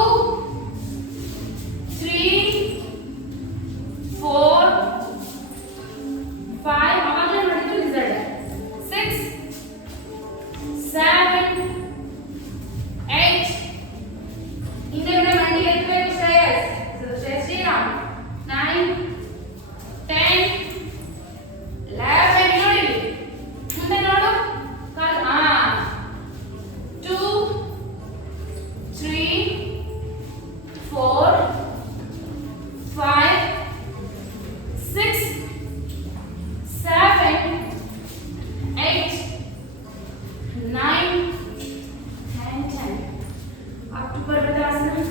3, 4, 5 ಅವಾಗಲೇ ಮಾಡಿದ್ದು ಲಿಸರ್ಡ್. 6, 7, 8 ಹಿಂದೆಗಡೆ ಮಂಡಿ ಎತ್ತಬೇಕು ಶ್ರೇಯಸ್. ಶ್ರೀರಾಮ್ 9, 10, 11 ನೋಡಿ ಮುಂದೆ ನೋಡು ಕಾಲು. 2, 3, 4, 5, 6, 7, 8, 9 and 10. Up to Parvatasana.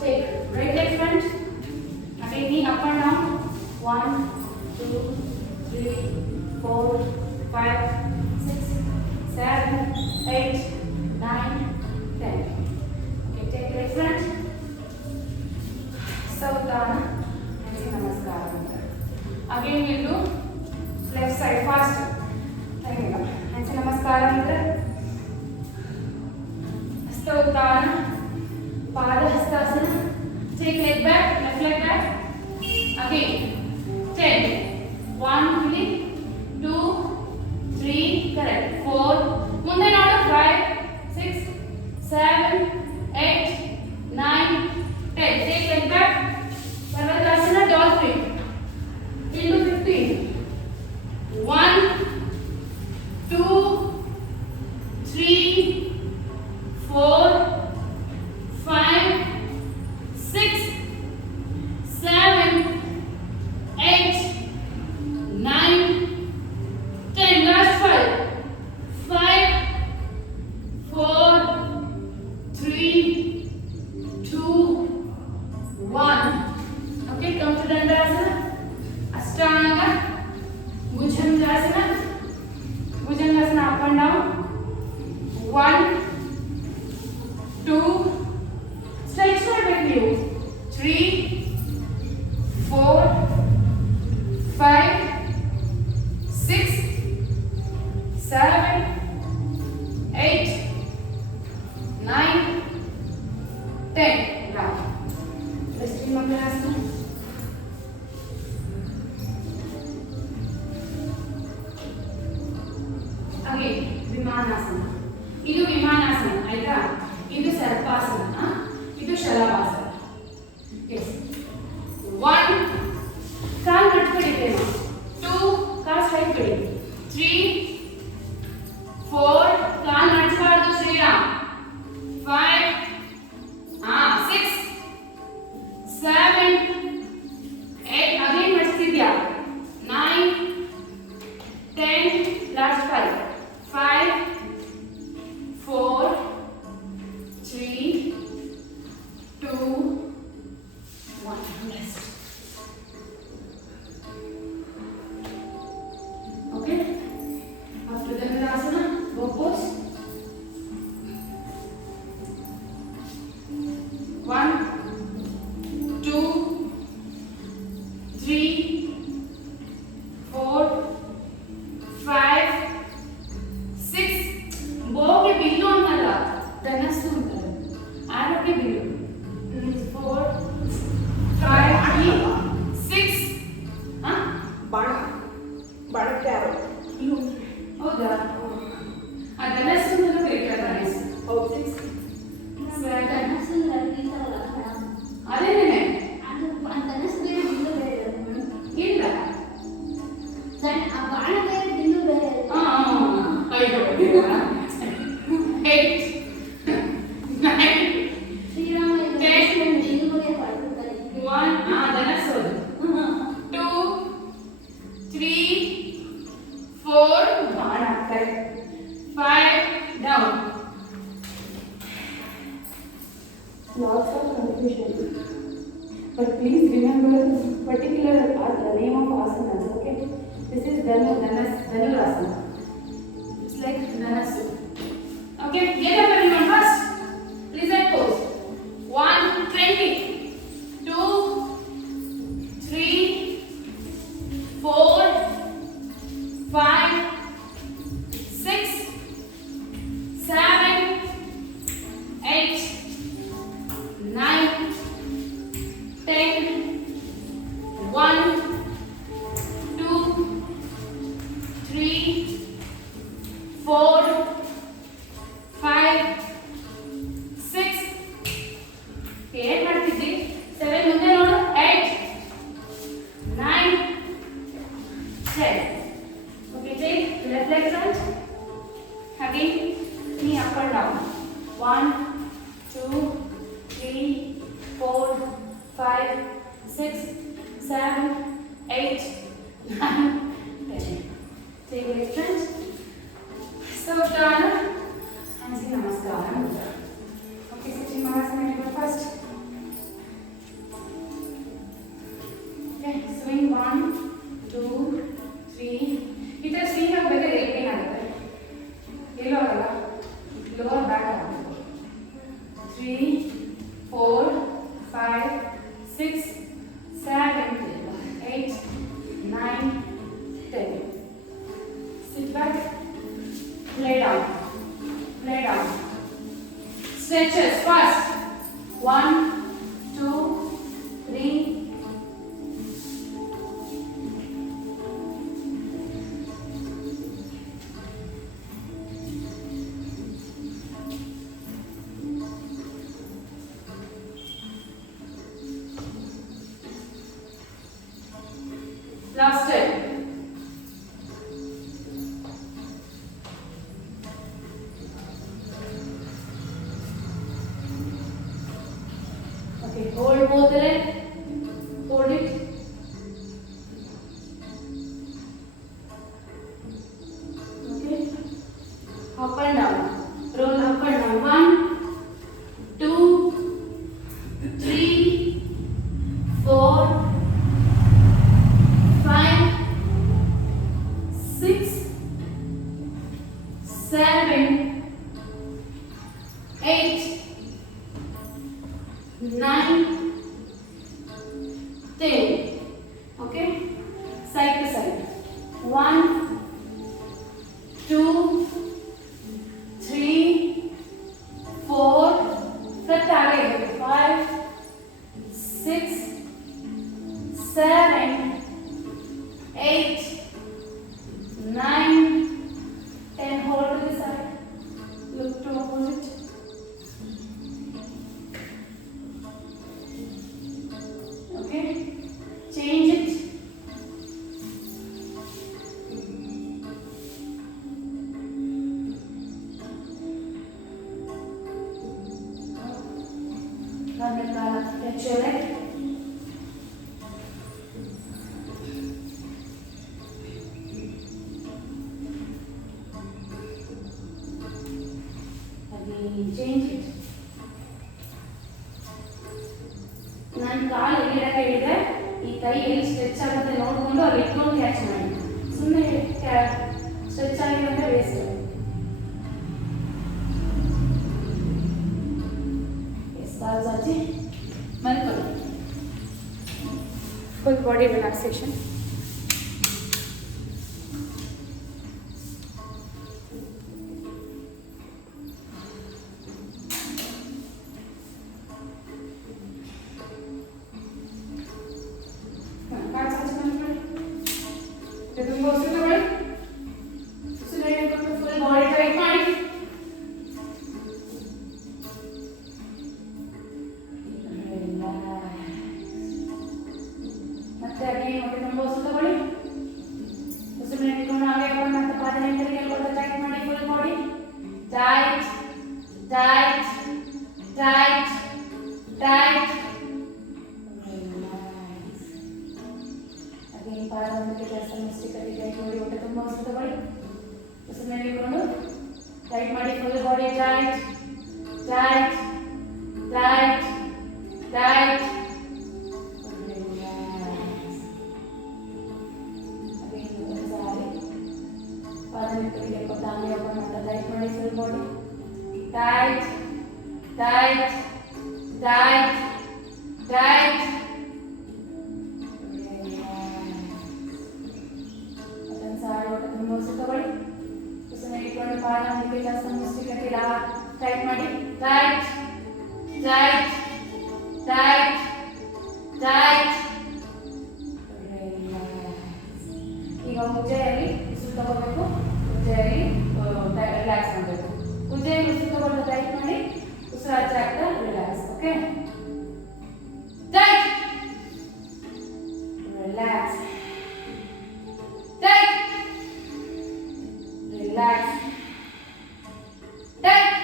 Take right leg front. Again knee up and down. 1, 2, 3, 4, 5, 6, 7, 8, 9, 10. Okay, take right front. Sautana and say Namaskar. Again we'll do left side fast. And say Namaskar. Sautana. Padahastasana. Take leg back, left leg back. Again. 10. 1, 2, 3, correct. 4. Munde nodu 5, 6, 7, 8, 9, 10. Take leg back. Okay, come to Dandasana. Ashtanga. Bhujangasana. Bhujangasana up and down. 1, 2, stretch my back view. 3, 4, 5, 6, 7, 8, 9, 10. Round. Resting Mangalasana. Again, Vimanasana. ಇದು ವಿಮಾನಾಸನ ಆಯ್ತಾ, ಇದು ಸರ್ಪಾಸನ, ಇದು shalabhasana. S 1 ಕಾಲ್ ಮಡ್ಕೊಂಡಿದ್ದೇನೆ, 2 ಕಾಲ್ straight ಬಿಡಿ, 3 4 ಕಾಲ್ ಮಡ್ಚಬಾರ್ದು Shriram, 5 6 7 8 again ಮಡ್ಸ್ತಿದ್ಯಾ, 9 10 last 5 4 3 2 1 rest. Okay, after Dandasana go pose. 1 2 3 4 5 6 ಬೋಗೆ bill ಅಂತಲ್ಲ, ಧನಸ್ಸು ಅಂತಾರೆ, ಆರಕ್ಕೆ bill. 4 5 6 ಬಾಣಕ್ಕೆ ಯಾರು ಹೌದಾ, ಆ ಧನಸ್ಸು ಅಂತ ಕರೀತಾರೆ, ಧನಸ್ಸು. ಹೌದು. ಅದೇನೇನೆ ಇಲ್ಲ. Lots of confusion. But please remember particular name of asanas. Okay, this is Dhanurasana. It's like Dhanasu. Okay, get up everyone first. Lizard pose. 1 20 2 3 4 5 6 7 8 9 10 1 2 3 4 5 6 ಏನ್ ಮಾಡ್ತಿದ್ದಿ, 7 ಮುಂದೆ ನೋಡು, 8 9 10. Okay, take left leg front. Again, knee up and down. 1 2 3 4 5 6 7 8 9 10. Take leg front. Savasana. And say Namaskaram. Okay, sitting Mahasana, you go first. Okay, swing 1 2 3. ಈ ಥರ swing ಆಗಬೇಕಾದ್ರೆ eight ಏನಾಗುತ್ತೆ, ಎಲ್ಲೋ ಆಗಲ್ಲ, lower back ಆಗುತ್ತೆ. 3 4 5 6 7 8 9 10. Sit back, lay down, lay down. Stretches first. 1 2 3 10. Okay? Side to side. 1, 2, 3, 4. Flat आगे 5, 6, 7, 8, 9, 10. Hold to the side. Look to opposite. Okay. Change it. Stretch your leg. Again, change it. ನಾನು ಕಾಲು ಎಲ್ಲಿಡಕ್ಕೆ ಹೇಳಿದ್ರೆ ಈ ಕೈ ಎಲ್ಲಿ stretch ಆಗುತ್ತೆ ನೋಡಿಕೊಂಡು ಅಲ್ಲಿ ಇಟ್ಕೊಂಡು ಕ್ಯಾಚ್ ಮಾಡಿ. ಸುಮ್ಮನೆ ಸ್ಟ್ರೆಚ್ ಆಗಿರೋದ್ರೆ ವೇಸ್ಟ್. ಕಾಲು ಚಾಚಿ ಮಲ್ಕೊಳ್ಳಿ. Full body relaxation. Full body tight ಮಾಡಿ. ಮತ್ತೆ ಅಗೇನ್ ಹೊಟ್ಟೆ ತುಂಬ ಉಸಿರು ತಗೊಳ್ಳಿ. ಉಸಿರು ಇಟ್ಕೊಂಡು ಹಾಗೆ ಮತ್ತೆ ಪಾದ ಹಿಂದೆ ಕೊಟ್ಟು ಟೈಟ್ ಮಾಡಿ. Full body tight tight tight tight. Again ಪಾದ ಮುಂದಕ್ಕೆ ಜಾಸ್ತಿ ಮುಸ್ಟಿಕಲ್ಲಿ ಟೈಟ್ ಮಾಡಿ. ಹೊಟ್ಟೆ ತುಂಬ ಉಸಿರು ತಗೊಳ್ಳಿ. ಉಸಿರು ಇಟ್ಕೊಂಡು ಟೈಟ್ ಮಾಡಿ. Full body tight tight tight tight. Tight ಮಾಡಿ. Full body tight tight tight tight. ಅದನ್ನು ಸಾರಿ ಹೊಟ್ಟೆ ತುಂಬ ಉಸಿರು ತಗೊಳ್ಳಿ. ಉಸಿರು ಇಟ್ಕೊಂಡು ಪಾದ ಮುಂದಕ್ಕೆ ಜಾಸ್ತಿ ಮುಸ್ಟಿ ಕಟ್ಟಿಲ್ಲ. ಟೈಟ್ ಮಾಡಿ. Tight tight tight tight. ಈಗ ಉಜ್ಜೆಯಲ್ಲಿ ಉಸಿರು ತಗೋಬೇಕು. ಉಜ್ಜೆಯಲ್ಲಿ ರಿಲ್ಯಾಕ್ಸ್ ಮಾಡಬೇಕು. ಉಜ್ಜೆಯಲ್ಲಿ ಉಸಿರು ತಗೊಂಡು ಟೈಟ್ ಮಾಡಿ. ಉಸಿರು ಆಚೆ ಆಗ್ತಾ relax. Okay. Tight relax tight relax tight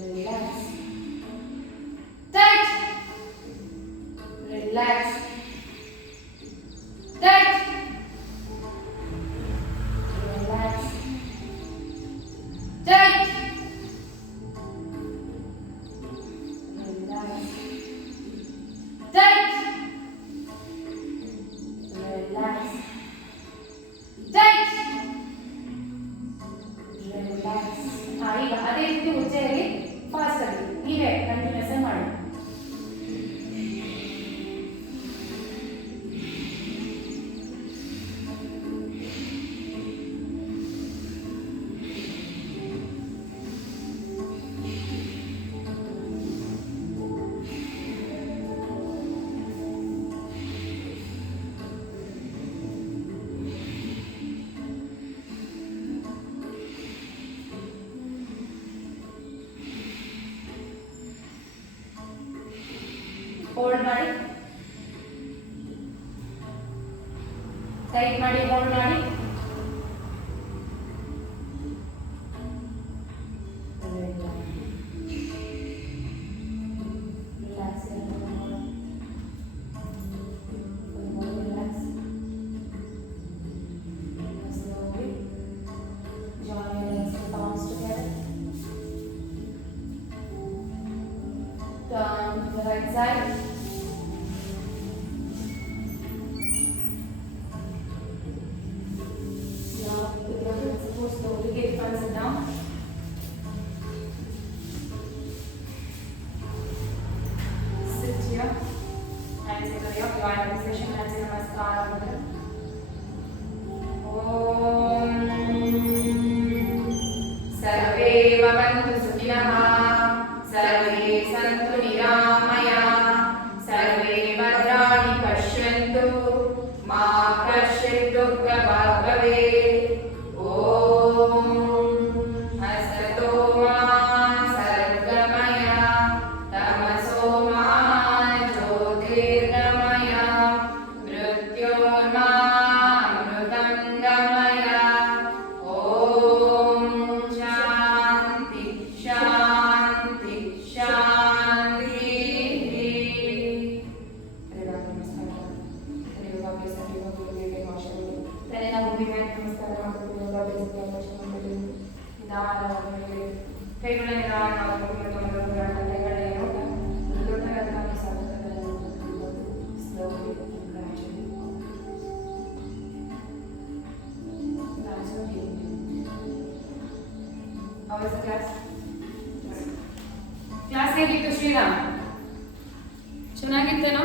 relax tight relax tight relax tight relax tight relax tight relax. ಈಗ ಅದೇ ರೀತಿ ಉಜ್ಜೆಯಲ್ಲಿ ಫಾಸ್ಟ್ ಆಗಿ ನೀವೇ ಕಂಟಿನ್ಯೂಸ್ ಮಾಡಿ. ಹೋಲ್ಡ್ ಮಾಡಿ. ಟೈಟ್ ಮಾಡಿ. ಹೋಲ್ಡ್ ಮಾಡಿ. Relax. Relax. slowly join your legs and palms together. Turn to the right side. hands in the up, join the session hands in namaskar. Om Sarve Bhavantu Sukhinah, Sarve Santu Niramaya, Sarve Bhadrani Pashyantu, Ma Kashchit Dukkhavaag Bhavet. Om Asato Ma Sargamaya, Tamaso Ma Jyotirgamaya, Mrityorma Amrutangamaya. Om Shanti Shanti Shanti. Class ಹೇಗಿತ್ತು ಶ್ರೀರಾಮ್? ಚೆನ್ನಾಗಿತ್ತೇನೋ?